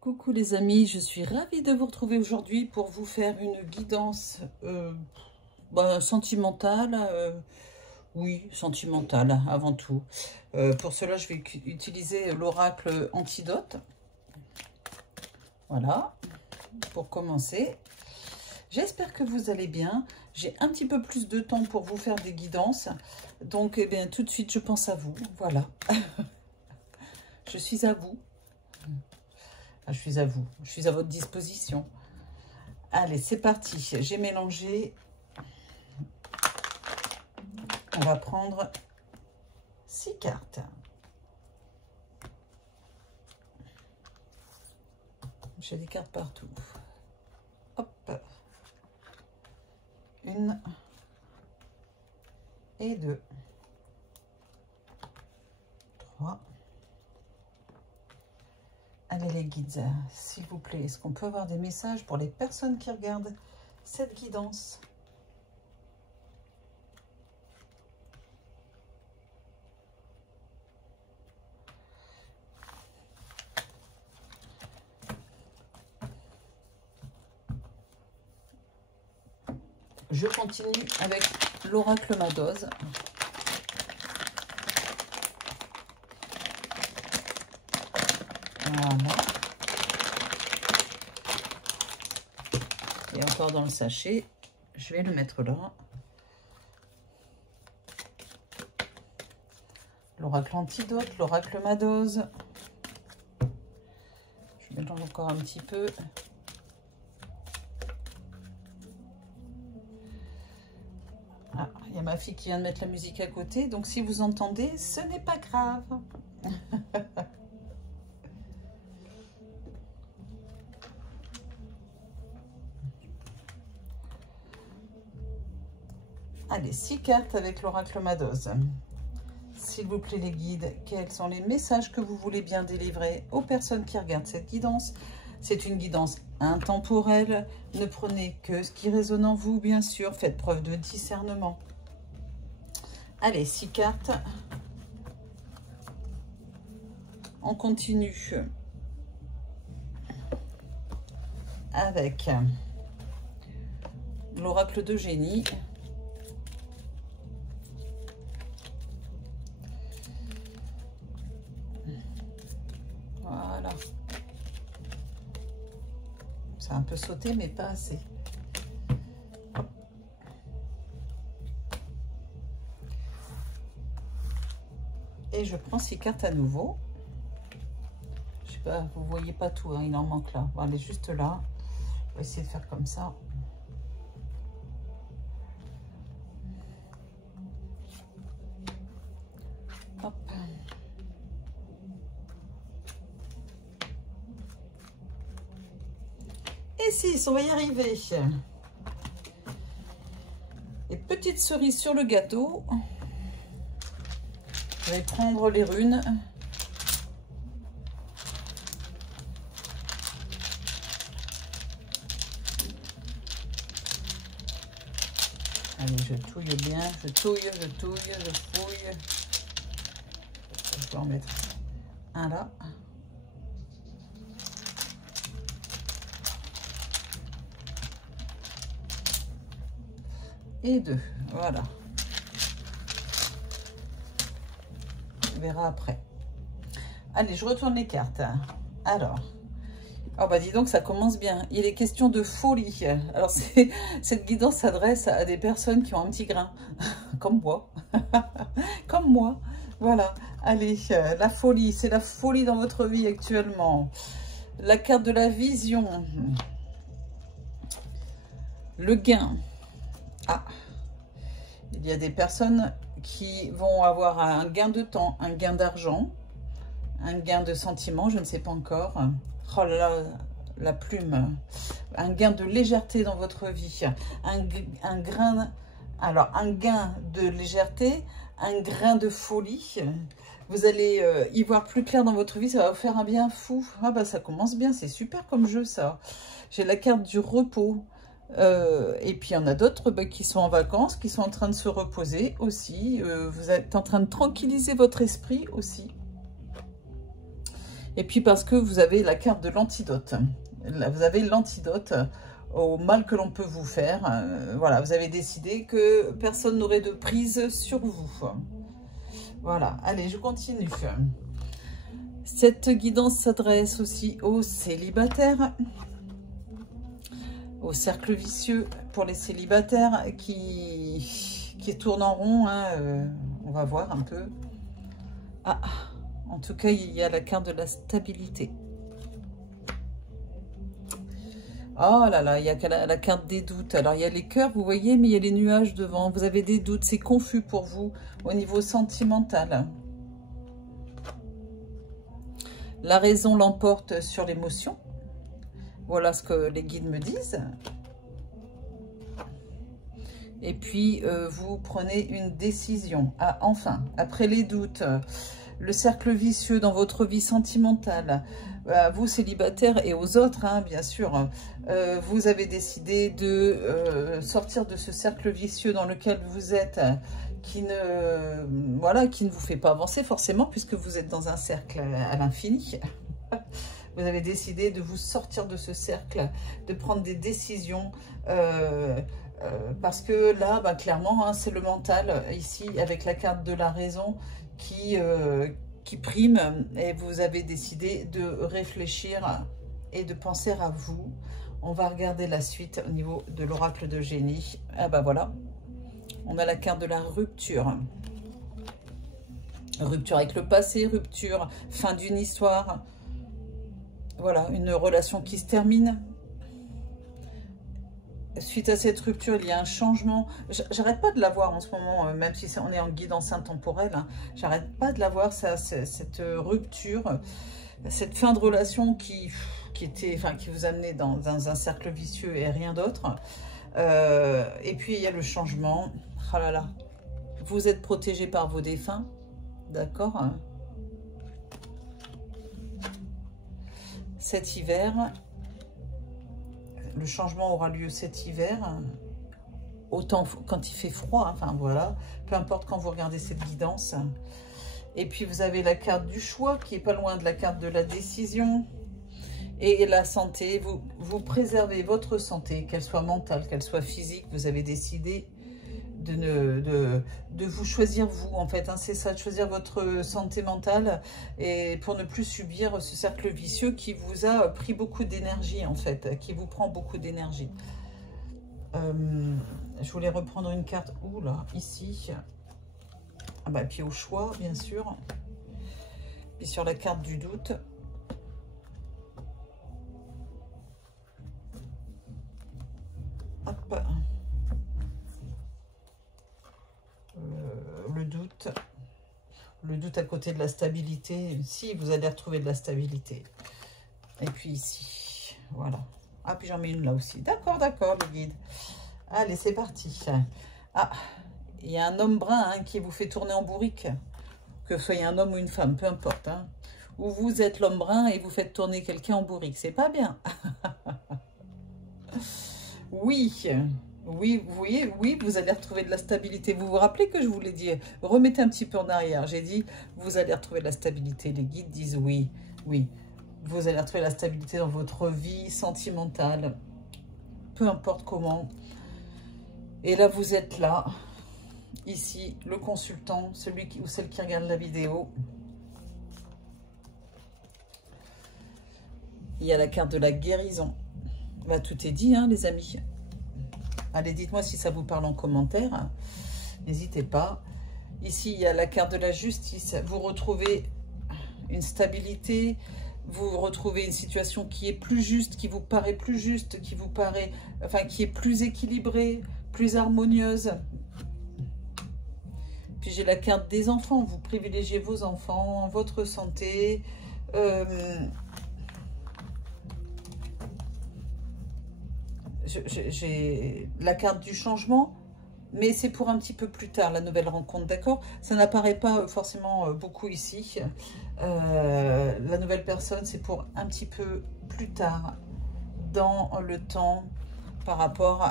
Coucou les amis, je suis ravie de vous retrouver aujourd'hui pour vous faire une guidance sentimentale. Oui, sentimentale avant tout. Pour cela, je vais utiliser l'oracle Antidote. Voilà, pour commencer. J'espère que vous allez bien. J'ai un petit peu plus de temps pour vous faire des guidances. Donc, eh bien, tout de suite, je pense à vous. Voilà. Je suis à vous. Je suis à vous. Je suis à votre disposition. Allez, c'est parti. J'ai mélangé. On va prendre 6 cartes. J'ai des cartes partout. Hop. 1 et 2. 3. Allez les guides, s'il vous plaît, est-ce qu'on peut avoir des messages pour les personnes qui regardent cette guidance? Je continue avec l'oracle Madoz. Voilà. Et encore dans le sachet, je vais le mettre là. L'oracle Antidote, l'oracle Madoz. Je mélange encore un petit peu. Ah, il y a ma fille qui vient de mettre la musique à côté, donc si vous entendez, ce n'est pas grave. Allez, 6 cartes avec l'oracle Madoz. S'il vous plaît les guides, quels sont les messages que vous voulez bien délivrer aux personnes qui regardent cette guidance? C'est une guidance intemporelle. Ne prenez que ce qui résonne en vous, bien sûr. Faites preuve de discernement. Allez, 6 cartes. On continue avec l'oracle de génie. Voilà. Ça a un peu sauté, mais pas assez. Et je prends 6 cartes à nouveau. Je sais pas, vous voyez pas tout, hein, il en manque là. Bon, elle est juste là. On va essayer de faire comme ça. Hop. Et 6, on va y arriver. Et petite cerise sur le gâteau. Je vais prendre les runes. Allez, je touille bien, je touille, je fouille. Je vais en mettre un là. Et 2, voilà. On verra après. Allez, je retourne les cartes. Alors, oh bah dis donc, ça commence bien. Il est question de folie. Alors, cette guidance s'adresse à des personnes qui ont un petit grain, comme moi. Comme moi. Voilà. Allez, la folie, c'est la folie dans votre vie actuellement. La carte de la vision. Le gain. Ah, il y a des personnes qui vont avoir un gain de temps, un gain d'argent, un gain de sentiment, je ne sais pas encore. Oh là là, la plume. Un gain de légèreté dans votre vie. Un grain de légèreté, un grain de folie. Vous allez y voir plus clair dans votre vie, ça va vous faire un bien fou. Ah bah ça commence bien, c'est super comme jeu ça. J'ai la carte du repos. Et puis il y en a d'autres qui sont en vacances, qui sont en train de se reposer aussi. Vous êtes en train de tranquilliser votre esprit aussi. Et puis parce que vous avez la carte de l'antidote. Vous avez l'antidote au mal que l'on peut vous faire. Voilà, vous avez décidé que personne n'aurait de prise sur vous. Voilà, allez, je continue. Cette guidance s'adresse aussi aux célibataires, au cercle vicieux pour les célibataires qui tournent en rond. Hein, on va voir un peu. Ah, en tout cas, il y a la carte de la stabilité. Oh là là, il y a la carte des doutes. Alors, il y a les cœurs, vous voyez, mais il y a les nuages devant. Vous avez des doutes, c'est confus pour vous au niveau sentimental. La raison l'emporte sur l'émotion. Voilà ce que les guides me disent. Et puis, vous prenez une décision. Ah, enfin, après les doutes, le cercle vicieux dans votre vie sentimentale, vous célibataires et aux autres, hein, bien sûr, vous avez décidé de sortir de ce cercle vicieux dans lequel vous êtes, qui ne vous fait pas avancer forcément, puisque vous êtes dans un cercle à l'infini. Vous avez décidé de vous sortir de ce cercle, de prendre des décisions, parce que là, bah, clairement, hein, c'est le mental, ici, avec la carte de la raison, qui prime, et vous avez décidé de réfléchir et de penser à vous. On va regarder la suite au niveau de l'oracle de génie. Ah bah voilà, on a la carte de la rupture. Rupture avec le passé, rupture, fin d'une histoire. Voilà, une relation qui se termine. Suite à cette rupture, il y a un changement. J'arrête pas de la voir en ce moment, même si on est en guidance intemporelle. Hein, j'arrête pas de la voir, cette rupture, cette fin de relation qui vous amenait dans un cercle vicieux et rien d'autre. Et puis, il y a le changement. Oh là là. Vous êtes protégé par vos défunts. D'accord. Cet hiver... Le changement aura lieu cet hiver, autant quand il fait froid, enfin voilà, peu importe quand vous regardez cette guidance. Et puis vous avez la carte du choix qui est pas loin de la carte de la décision. Et la santé, vous préservez votre santé, qu'elle soit mentale, qu'elle soit physique. Vous avez décidé de vous choisir vous, en fait, hein, c'est ça, de choisir votre santé mentale, et pour ne plus subir ce cercle vicieux qui vous a pris beaucoup d'énergie, en fait, qui vous prend beaucoup d'énergie. Je voulais reprendre une carte, là, ici, ah bah, puis au choix, bien sûr, puis sur la carte du doute. Hop. Le doute à côté de la stabilité. Si, vous allez retrouver de la stabilité. Et puis ici, voilà. Ah, puis j'en mets une là aussi. D'accord, les guides. Allez, c'est parti. Ah, il y a un homme brun, hein, qui vous fait tourner en bourrique. Que vous soyez un homme ou une femme, peu importe. Hein. Ou vous êtes l'homme brun et vous faites tourner quelqu'un en bourrique. C'est pas bien. Oui. Oui, vous voyez, oui, vous allez retrouver de la stabilité. Vous vous rappelez que je vous l'ai dit, remettez un petit peu en arrière. J'ai dit, vous allez retrouver de la stabilité. Les guides disent oui, oui. Vous allez retrouver la stabilité dans votre vie sentimentale, peu importe comment. Et là, vous êtes là, ici, le consultant, celui ou celle qui regarde la vidéo. Il y a la carte de la guérison. Bah, tout est dit, hein, les amis. Allez, dites-moi si ça vous parle en commentaire. N'hésitez pas. Ici, il y a la carte de la justice. Vous retrouvez une stabilité. Vous retrouvez une situation qui est plus juste, qui vous paraît plus juste, qui vous paraît, enfin, qui est plus équilibrée, plus harmonieuse. Puis j'ai la carte des enfants. Vous privilégiez vos enfants, votre santé. J'ai la carte du changement, mais c'est pour un petit peu plus tard, la nouvelle rencontre, d'accord? Ça n'apparaît pas forcément beaucoup ici. La nouvelle personne, c'est pour un petit peu plus tard dans le temps, par rapport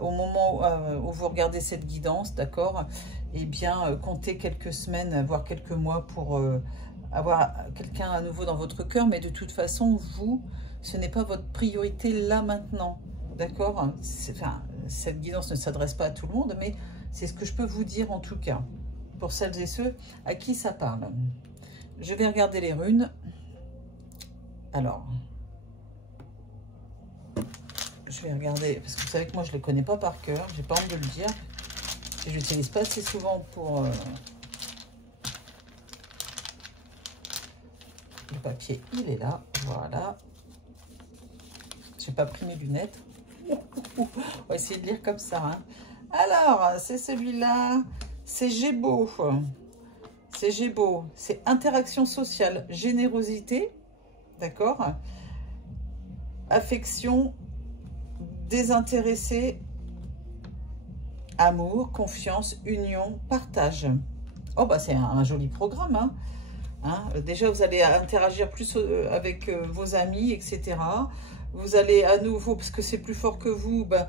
au moment où vous regardez cette guidance, d'accord? Eh bien, comptez quelques semaines, voire quelques mois pour avoir quelqu'un à nouveau dans votre cœur, mais de toute façon, vous, ce n'est pas votre priorité là maintenant. D'accord? Enfin, cette guidance ne s'adresse pas à tout le monde, mais c'est ce que je peux vous dire en tout cas, pour celles et ceux à qui ça parle. Je vais regarder les runes. Alors, je vais regarder, parce que vous savez que moi je ne les connais pas par cœur, j'ai pas honte de le dire. Et je l'utilise pas assez souvent pour... Le papier, il est là, voilà. J'ai pas pris mes lunettes. On va essayer de lire comme ça. Hein. Alors, c'est celui-là, c'est Gémeaux. C'est Gémeaux, c'est interaction sociale, générosité, d'accord? Affection, désintéressé, amour, confiance, union, partage. Oh, bah c'est un joli programme, hein. Hein, déjà, vous allez interagir plus avec vos amis, etc. Vous allez à nouveau, parce que c'est plus fort que vous, bah,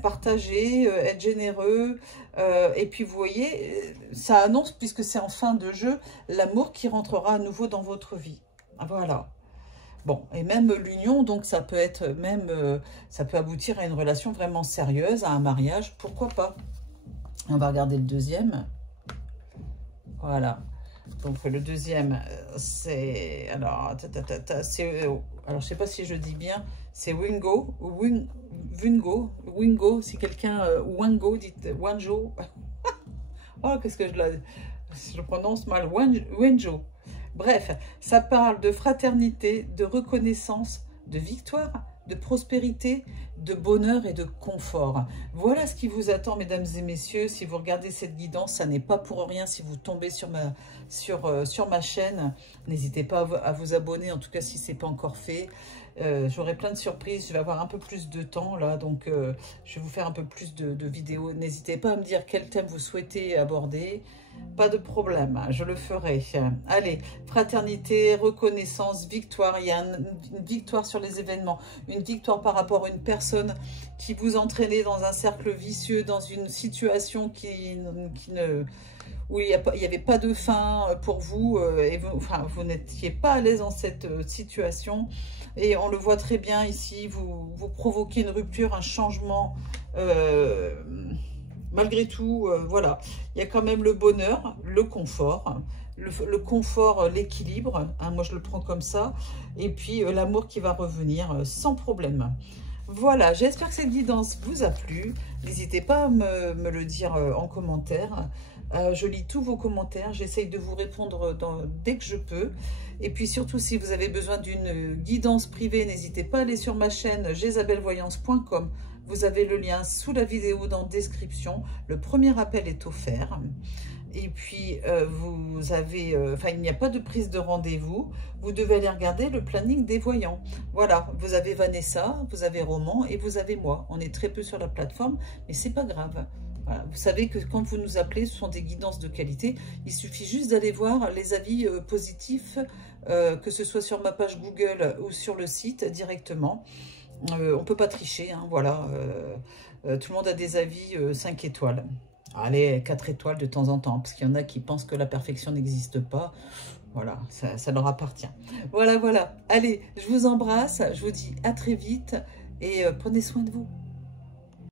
partager, être généreux. Et puis, vous voyez, ça annonce, puisque c'est en fin de jeu, l'amour qui rentrera à nouveau dans votre vie. Voilà. Bon, et même l'union, donc ça peut être même, ça peut aboutir à une relation vraiment sérieuse, à un mariage, pourquoi pas. On va regarder le deuxième. Voilà. Donc le deuxième, c'est, alors, alors je sais pas si je dis bien, c'est Wingo, Wingo, si quelqu'un, Wango, dites Wanjo. Oh, qu'est-ce que je prononce mal, Wanjo. Bref, ça parle de fraternité, de reconnaissance, de victoire, de prospérité, de bonheur et de confort. Voilà ce qui vous attend, mesdames et messieurs. Si vous regardez cette guidance, ça n'est pas pour rien. Si vous tombez sur ma chaîne, n'hésitez pas à vous abonner, en tout cas si ce n'est pas encore fait. J'aurai plein de surprises, je vais avoir un peu plus de temps là, donc je vais vous faire un peu plus de vidéos. N'hésitez pas à me dire quel thème vous souhaitez aborder. Pas de problème, je le ferai. Allez, fraternité, reconnaissance, victoire. Il y a une victoire sur les événements, une victoire par rapport à une personne qui vous entraînait dans un cercle vicieux, dans une situation où il n'y avait pas de fin pour vous, et vous n'étiez pas à l'aise dans cette situation. Et on le voit très bien ici, vous provoquez une rupture, un changement. Malgré tout, voilà, il y a quand même le bonheur, le confort, le confort, l'équilibre, hein, moi je le prends comme ça, et puis l'amour qui va revenir sans problème. Voilà, j'espère que cette guidance vous a plu. N'hésitez pas à me le dire en commentaire. Je lis tous vos commentaires, j'essaye de vous répondre dès que je peux. Et puis surtout, si vous avez besoin d'une guidance privée, n'hésitez pas à aller sur ma chaîne jezabelvoyance.com. Vous avez le lien sous la vidéo dans la description. Le premier appel est offert. Et puis, vous avez, il n'y a pas de prise de rendez-vous. Vous devez aller regarder le planning des voyants. Voilà, vous avez Vanessa, vous avez Roman et vous avez moi. On est très peu sur la plateforme, mais c'est pas grave. Voilà. Vous savez que quand vous nous appelez, ce sont des guidances de qualité. Il suffit juste d'aller voir les avis positifs, que ce soit sur ma page Google ou sur le site directement. On ne peut pas tricher, hein, voilà. Tout le monde a des avis 5 étoiles. Allez, 4 étoiles de temps en temps, parce qu'il y en a qui pensent que la perfection n'existe pas. Voilà, ça leur appartient. Voilà, voilà. Allez, je vous embrasse, je vous dis à très vite et prenez soin de vous.